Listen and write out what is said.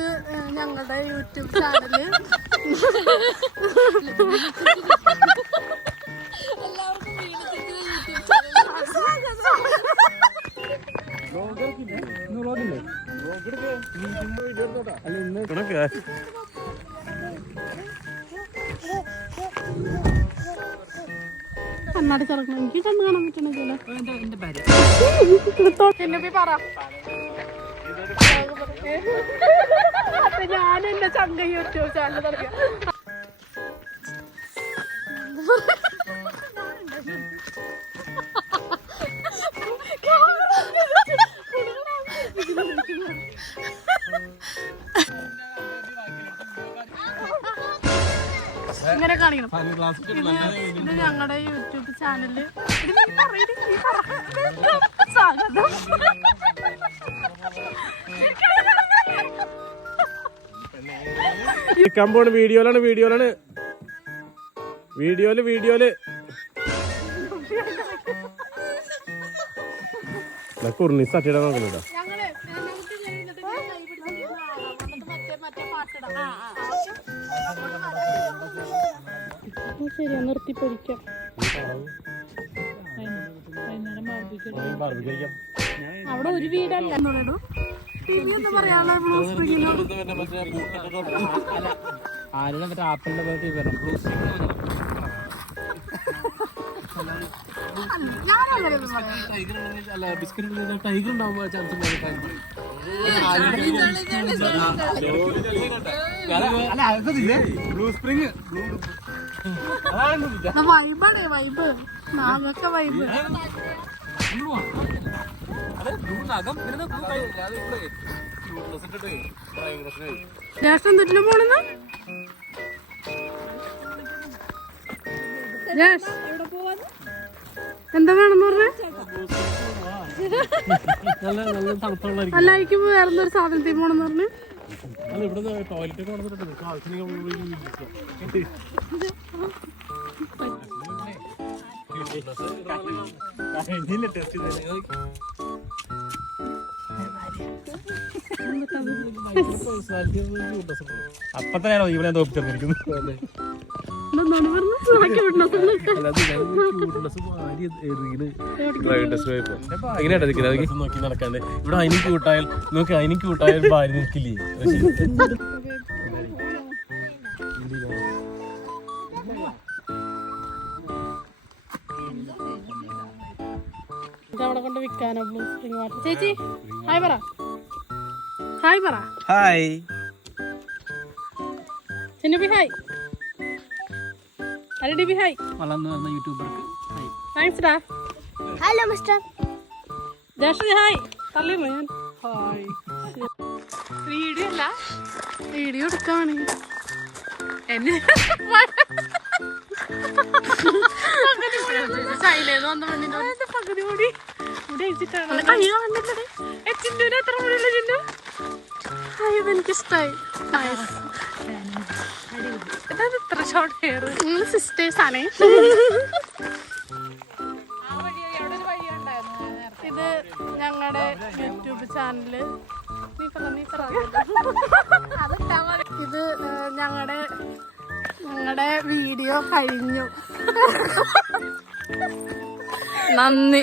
ഇത് ഞങ്ങളുടെ YouTube channel. കണ്ണാടി തുറക്കണം. എനിക്ക് കണ്ണ് കാണാൻ പറ്റണില്ല. പറ ഞാൻ എന്റെ ചങ്ക യൂട്യൂബ് ചാനൽ തുടങ്ങിയ ഇങ്ങനെ കാണിക്കണം. ഇത് ഞങ്ങളുടെ യൂട്യൂബ് ചാനല്. സ്വാഗതം. വീഡിയോയിലാണ് കുർണി സറ്റിടാൻ നോക്കുന്നുണ്ടോ? ശരിയാ, നിർത്തി പൊരിക്കാം. അവിടെ ഒരു വീടല്ല എന്താ പറയാനുള്ള ബ്ലൂ സ്പ്രിങ്ങിനോട് ടൈഗർ ഉണ്ടാവുമ്പോ ചാൻസ് ബ്ലൂ സ്പ്രിങ് വൈബാണേ. വൈബ് നാഗൊക്കെ വൈബ്. ജേഷൻ തെറ്റിലും പോണെന്ന് എന്താ വേണമെന്ന് പറഞ്ഞേ? അല്ലായിരിക്കും വേറെന്തൊരു സാധനത്തിൽ പോണെന്ന് പറഞ്ഞു. അപ്പത്തന്നെയാണോ ഇവിടെ തോപ്പിച്ചിരിക്കുന്നത്? നോക്കി നടക്കാണ്ട് ഇവിടെ അതിന് ക്യൂട്ടായാൽ നോക്കി അതിന് ക്യൂട്ടായാൽ ഭാര്യ നിൽക്കില്ലേ? അവിടെ കൊണ്ട് വിൽക്കാനോ ബ്ലൂ സ്പ്രിംഗ് വാട്ടർ. ചേച്ചി ഹായ് പറ. ഹായ് പറ. ഹായ് ചിന്നുബി ഹായ്. അരഡിബി ഹായ്. വളർന്നു വന്ന യൂട്യൂബർക്ക് താങ്ക്സ് ഡാ. Hello mister Jashi hi. തള്ളി ഞാൻ ഹായ്. വീഡിയോ അല്ല, വീഡിയോ എടുക്കാണ് എന്നെ ചൈനന്ന് വന്ന പെണ്ണിന്റെ പകുതി കൂടി ഇവിടെ വെച്ചിട്ടാണ്. കൈ കാണുന്നില്ലേ ചിന്നുവിന്? എത്ര മുടിയുള്ള ചിന്നു? എനിക്കിഷ്ടായി. ഇത്ര ഷോർട്ട് ഹെയർ. നിങ്ങൾ സിസ്റ്റേഴ്സ് ആണേ. ഇത് ഞങ്ങളുടെ യൂട്യൂബ് ചാനല്. ഇത് ഞങ്ങളുടെ വീഡിയോ കഴിഞ്ഞു. നന്ദി.